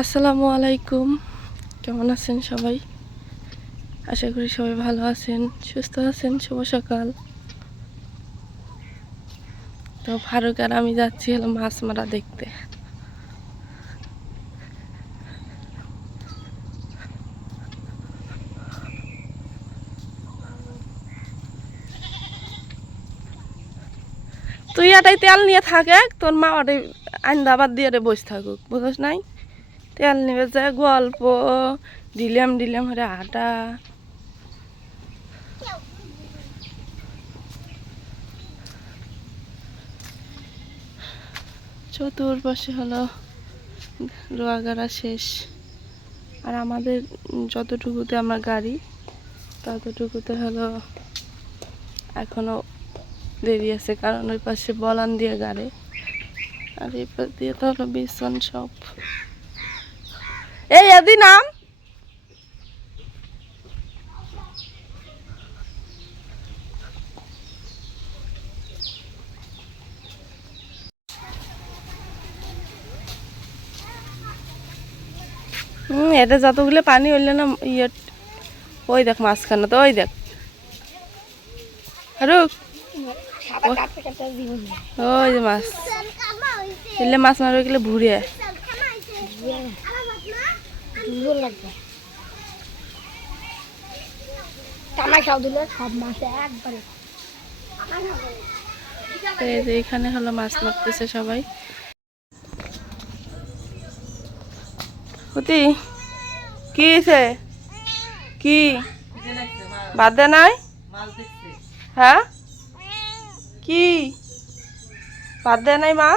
আসসালামু আলাইকুম, কেমন আছেন সবাই? আশা করি সবাই ভালো আছেন, সুস্থ আছেন। শুভ সকাল। তো ফারুক আর আমি যাচ্ছি হলো মাছ মারা দেখতে। তুই এটাই তেল নিয়ে থাকে, তোর মা ওটাই আন্দাবাদ দিয়ে বসে থাকুক, বুঝছ নাই? তেল নিবে যায় গল্প দিলাম দিলাম হরে আটা। চতুর্পাশে হলো রোয়াগাড়া শেষ, আর আমাদের যতটুকুতে আমরা গাড়ি ততটুকুতে হলো এখনো দেরি আছে, কারণ ওই পাশে বলান দিয়ে গাড়ে, আর এই পাশ দিয়ে তো হলো বিছন সব। এই এদি নাম এটা যতগুলো পানি হইলে না ইয়ে। ওই দেখ মাঝখানে তো, ওই দেখ ফারুক, ওই যে মাছ এলে মাছ মারবে গেলে ভুড়িয়ে এইখানে হলো মাছ মারতেছে সবাই। হতি কি কি বাদ দে নাই? হ্যাঁ কি বাদ দে নাই মা?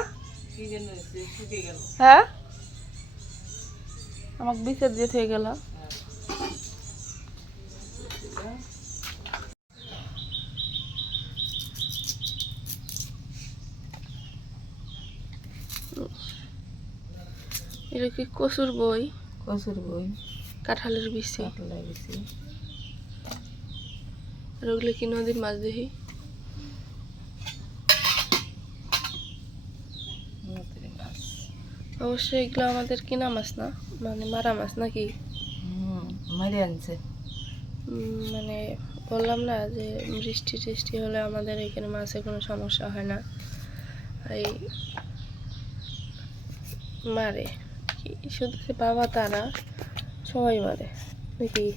হ্যাঁ আমাকে বিচার দিয়ে থেকে গেল। এটা কি কচুর বই? কাঁঠালের বিচি। আর ওগুলো কি নদীর মাছ দেখি? অবশ্যই এগুলো আমাদের কিনা মাছ না, মানে মারা মাছ নাকি? মারি আনছে। মানে বললাম না যে বৃষ্টি টিষ্টি হলে আমাদের এখানে মাছের কোনো সমস্যা হয় না, এই মারে কি শুধু যে বাবা তারা সবাই মারে নাকি?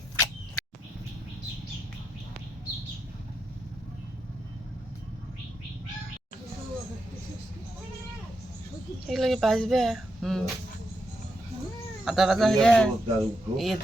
এগুলো কি বাঁচবে? আদা ভাজা হয়ে ইয়ে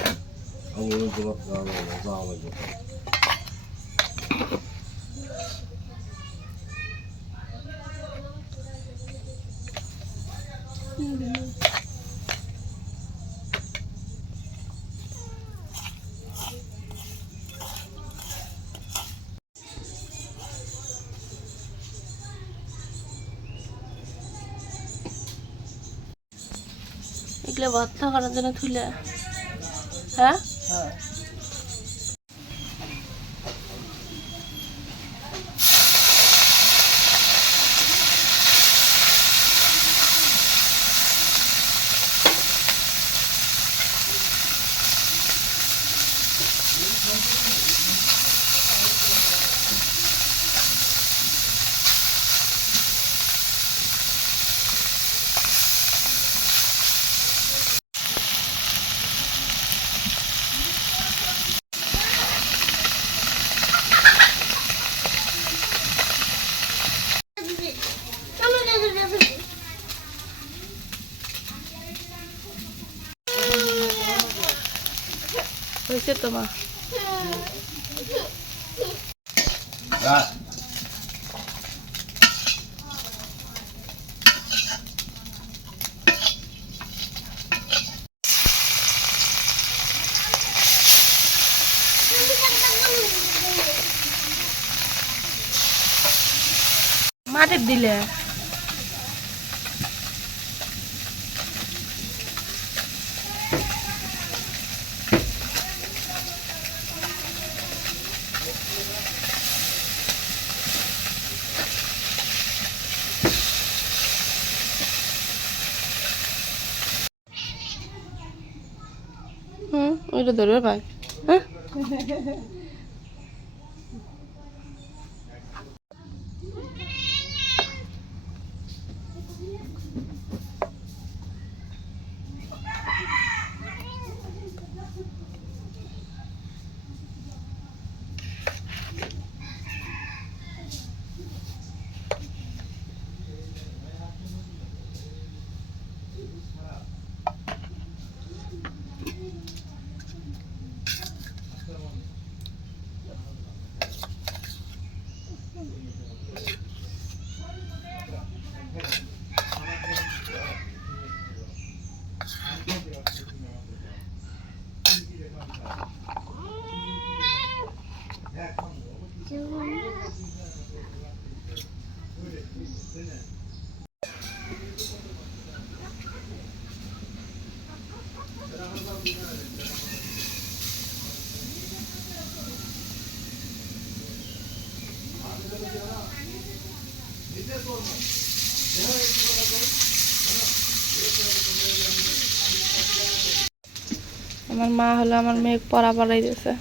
এগুলো ভর্তা করার জন্য তুলে। হ্যাঁ হয়েছে তোমার? মাটির দিলে তোরে ধরবে ভাই, হ্যাঁ? আমার মা হলো আমার মেয়ে পড়া পড়াই দিয়েছে।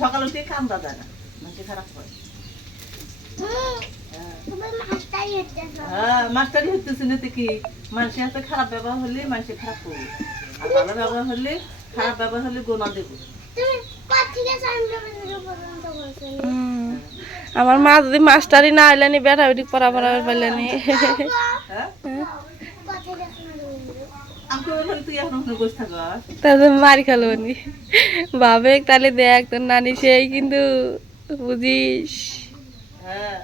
সকালে উঠে কান্দা যায় না, মাঝে খারাপ করে। হ্যাঁ, মাস্টারি হইতেছে না তো কি, মানুষের হাতে খারাপ ব্যবহার হলে মানুষের খারাপ করবে, আর ভালো ব্যবহার হলে, খারাপ ব্যবহার হলে গোনা দেবো। আমার মা যদি মাস্টারি না আইলানি বেটা বেটি পড়া পড়া পাইলানি, হ্যাঁ, আমি তো বললাম তুই এখন ওখানে বসে থাকো। তাহলে মারি খালো নি ভাবে তাহলে দেখ তোর নানি সেই কিন্তু বুঝিস। হ্যাঁ,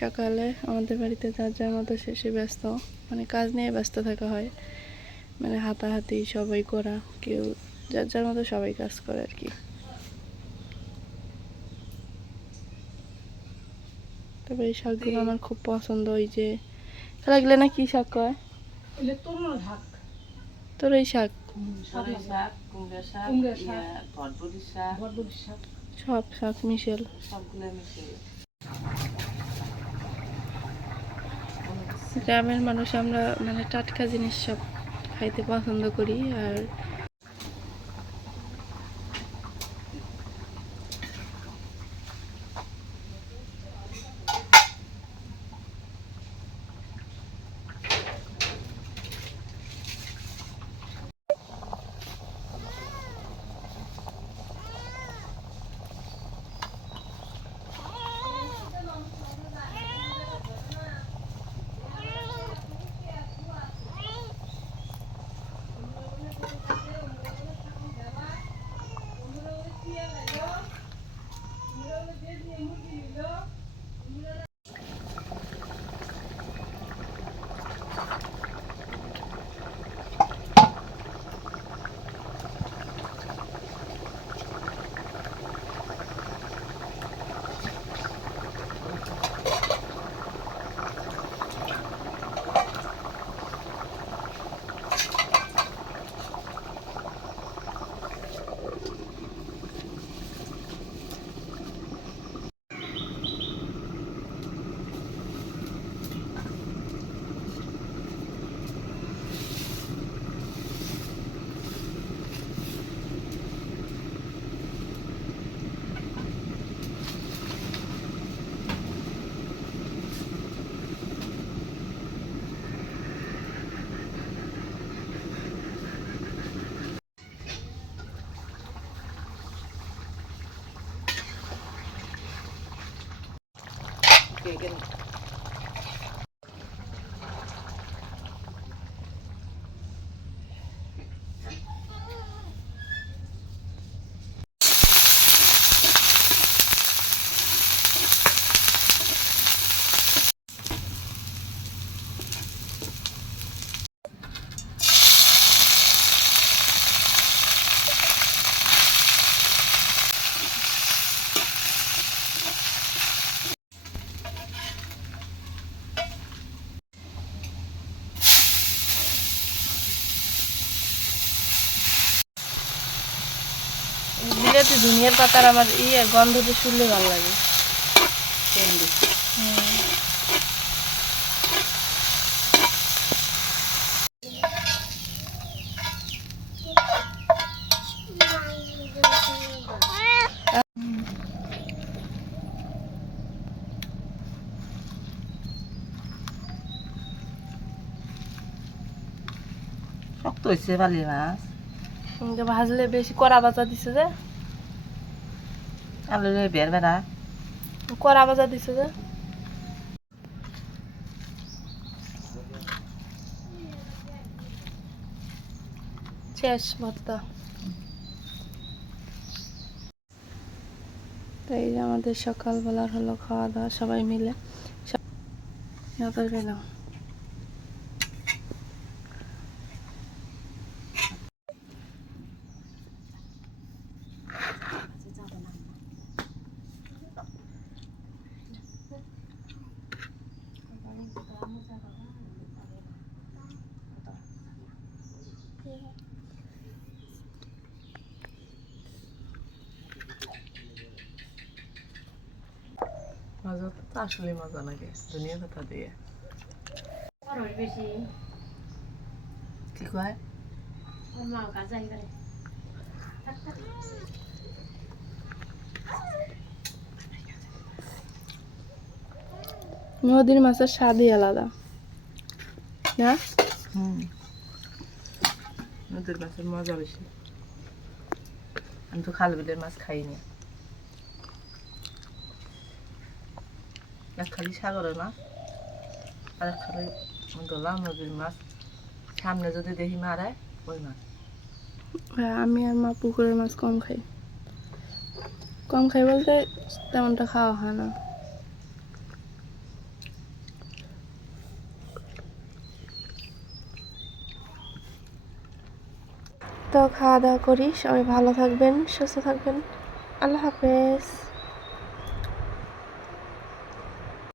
সকালে আমাদের বাড়িতে যার যার মতো শেষে ব্যস্ত, মানে কাজ নিয়ে ব্যস্ত থাকা হয়, মানে হাতাহাতি সবাই করা, কেউ যার যার মতো সবাই কাজ করে আর কি। তবে এই শাকগুলো আমার খুব পছন্দ। ওই যে লাগলে না কি শাক কয় তোর এই শাক, সরিষা শাক, কুমড়া শাক, বরবটি শাক, সব শাক মিশেল। সবগুলো মিশিয়ে। গ্রামের মানুষ আমরা মানে টাটকা জিনিস সব খাইতে পছন্দ করি। আর কেন বিলেতি ধনিয়ার পাতার আমার গন্ধটা শুনলে ভালো লাগে। শক্ত হয়েছে বালি মাছ ভাজলে বেশি কড়া ভাজা দিছে যে, আলু বের বেড়া কড়া ভাজা দিছে যে। শেষ ভর্তা। তো এই যে আমাদের সকালবেলার হলো খাওয়া দাওয়া সবাই মিলে গেলাম। মজা তো আসলে মজা লাগে ধনিয়া পাতা দিয়ে। কি কয় নদীর মাছের স্বাদই আলাদা না? নদীর মাছের মজা বেশি। আমি তো খাল বিলের মাছ খাইনি, এক খালি সাগরের মাছ আর এক খালি ধরলাম নদীর মাছ। সামনে যদি দেখি মারায় ওই মাছ। আমি আর মা পুকুরের মাছ কম খাই। কম খাই বলতে তেমনটা খাওয়া হয় না। তো খাওয়া দাওয়া করি, সবাই ভালো থাকবেন, সুস্থ থাকবেন। আল্লাহ হাফেজ।